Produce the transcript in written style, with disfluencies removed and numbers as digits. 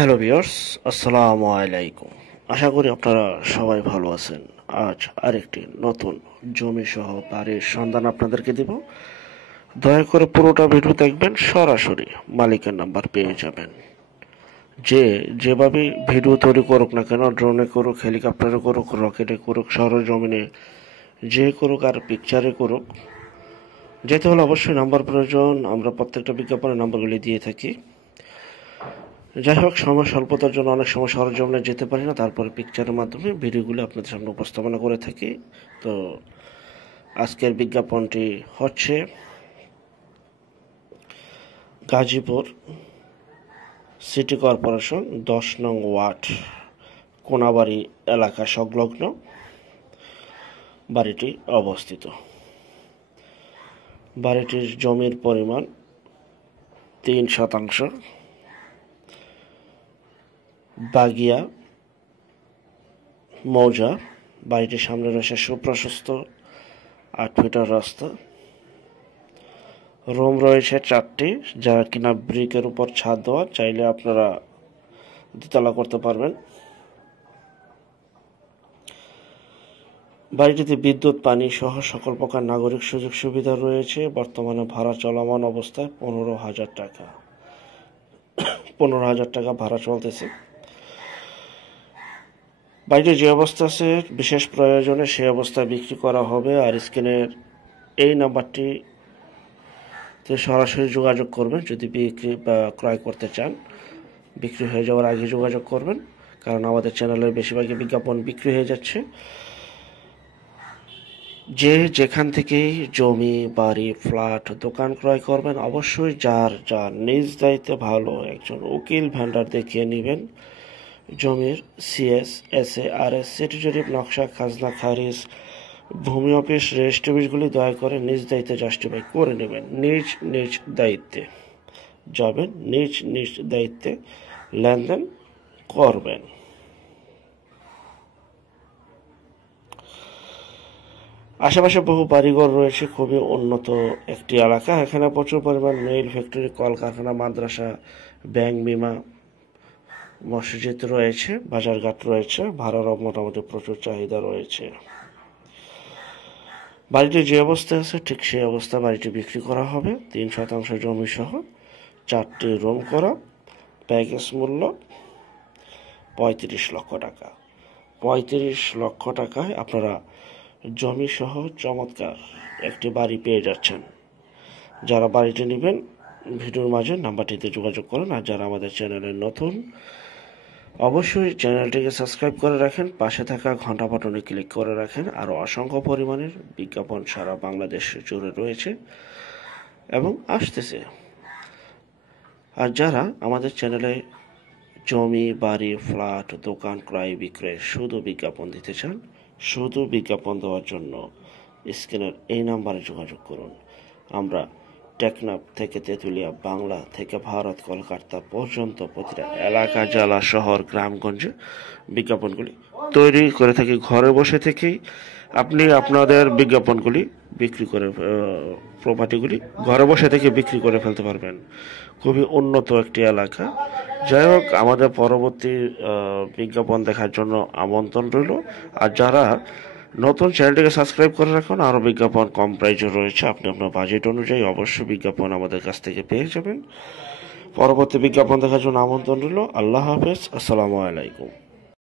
Hello viewers, আসসালামু আলাইকুম। আশা করি আপনারা সবাই ভালো আছেন। আজ আরেকটি নতুন জমি সহ বাড়ির সন্ধান আপনাদেরকে দিব। দয়া করে পুরোটা ভিডিও দেখবেন, সরাসরি মালিকের নাম্বার পেয়ে যাবেন। যেভাবে ভিডিও তৈরি করুক না কেন, ড্রোনে করুক, হেলিকপ্টারে করুক, রকেটে করুক, সরজমিনে যে করুক আর পিকচারে করুক, যেতে হলে অবশ্যই নাম্বার প্রয়োজন। আমরা প্রত্যেকটা বিজ্ঞাপনের নাম্বারগুলি দিয়ে থাকি। যাই হোক, সময় স্বল্পতার জন্য অনেক সময় সরজমিনে যেতে পারি না, তারপরে পিকচারের মাধ্যমে ভিডিওগুলো আপনাদের সামনে উপস্থাপনা করে থাকি। তো আজকের বিজ্ঞাপনটি হচ্ছে গাজীপুর সিটি কর্পোরেশন 10 নং ওয়ার্ড কোনাবাড়ি এলাকা সংলগ্ন বাড়িটি অবস্থিত। বাড়িটির জমির পরিমাণ 3%। বাগিয়া মৌজা। বাড়িটির সামনে রয়েছে সুপ্রশস্ত 8 ফিটার রাস্তা। রুম রয়েছে 4টি, যা কিনা ব্রিকের উপর ছাদ দেওয়া। চাইলে আপনারা দোতলা করতে পারবেন। বাড়িটিতে বিদ্যুৎ, পানি সহ সকল প্রকার নাগরিক সুযোগ সুবিধা রয়েছে। বর্তমানে ভাড়া চলমান অবস্থায় 15,000 টাকা। 15,000 টাকা ভাড়া চলতেছে। বাড়িটি যে অবস্থা আছে, বিশেষ প্রয়োজনে সেই অবস্থায় বিক্রি করা হবে। আর স্ক্রিনের এই নাম্বারটিতে সরাসরি যোগাযোগ করবেন যদি বিক্রি বা ক্রয় করতে চান। বিক্রি হয়ে যাওয়ার আগে যোগাযোগ করবেন, কারণ আমাদের চ্যানেলের বেশিরভাগই বিজ্ঞাপন বিক্রি হয়ে যাচ্ছে। যেখান থেকেই জমি, বাড়ি, ফ্ল্যাট, দোকান ক্রয় করবেন, অবশ্যই যার নিজ দায়িত্বে ভালো একজন উকিল ভেন্ডার দেখিয়ে নেবেন। জমির সিএস, এসএ, আরএস, সিটি জরিপ, নকশা, খাজনা খারিজ, ভূমি অফিস, রেজিস্ট্রি অফিসগুলি দয়া করে নিজ দায়িত্বে জাস্টিফাই করে নেবেন। নিজ দায়িত্বে যাবেন, নিজ দায়িত্বে লেনদেন করবেন। আশেপাশে বহু বাড়িঘর রয়েছে। খুবই উন্নত একটি এলাকা। এখানে প্রচুর পরিমাণ মিল, ফ্যাক্টরি, কলকারখানা, মাদ্রাসা, ব্যাংক, বিমা, মসজিদ রয়েছে, বাজারঘাট রয়েছে। ভাড়ারও মোটামুটি প্রচুর চাহিদা রয়েছে। বাড়িটি যে অবস্থায় আছে ঠিক সেই অবস্থা বাড়িটি বিক্রি করা হবে। 3% জমি সহ 4টি রুম করা। প্যাকেজ মূল্য 35 লক্ষ টাকা। 35 লক্ষ টাকায় আপনারা জমি সহ চমৎকার একটি বাড়ি পেয়ে যাচ্ছেন। যারা বাড়িটি নেবেন, ভিডিওর মাঝে নাম্বারটিতে যোগাযোগ করুন। আর যারা আমাদের চ্যানেলে নতুন, অবশ্যই চ্যানেলটিকে সাবস্ক্রাইব করে রাখেন, পাশে থাকা ঘন্টা বাটনে ক্লিক করে রাখেন। আরও অসংখ্য পরিমাণের বিজ্ঞাপন সারা বাংলাদেশ জুড়ে রয়েছে এবং আসতেছে। আর যারা আমাদের চ্যানেলে জমি, বাড়ি, ফ্ল্যাট, দোকান ক্রয় বিক্রয় শুধু বিজ্ঞাপন দিতে চান, শুধু বিজ্ঞাপন দেওয়ার জন্য স্ক্রিনের এই নাম্বারে যোগাযোগ করুন। আমরা টেকনাফ থেকে তেঁতুলিয়া, বাংলা থেকে ভারত, কলকাতা পর্যন্ত প্রতিটা এলাকা, জেলা, শহর, গ্রামগঞ্জে বিজ্ঞাপনগুলি তৈরি করে থাকি। ঘরে বসে থেকেই আপনি আপনাদের বিজ্ঞাপনগুলি বিক্রি করে, প্রপার্টিগুলি ঘরে বসে থেকে বিক্রি করে ফেলতে পারবেন। খুবই উন্নত একটি এলাকা। যাই হোক, আমাদের পরবর্তী বিজ্ঞাপন দেখার জন্য আমন্ত্রণ রইল। আর যারা নতুন, চ্যানেলটিকে সাবস্ক্রাইব করে রাখুন। আরও বিজ্ঞাপন কম প্রাইজে রয়েছে, আপনি আপনার বাজেট অনুযায়ী অবশ্যই বিজ্ঞাপন আমাদের কাছ থেকে পেয়ে যাবেন। পরবর্তী বিজ্ঞাপন দেখার জন্য আমন্ত্রণ রইল। আল্লাহ হাফেজ, আসসালামু আলাইকুম।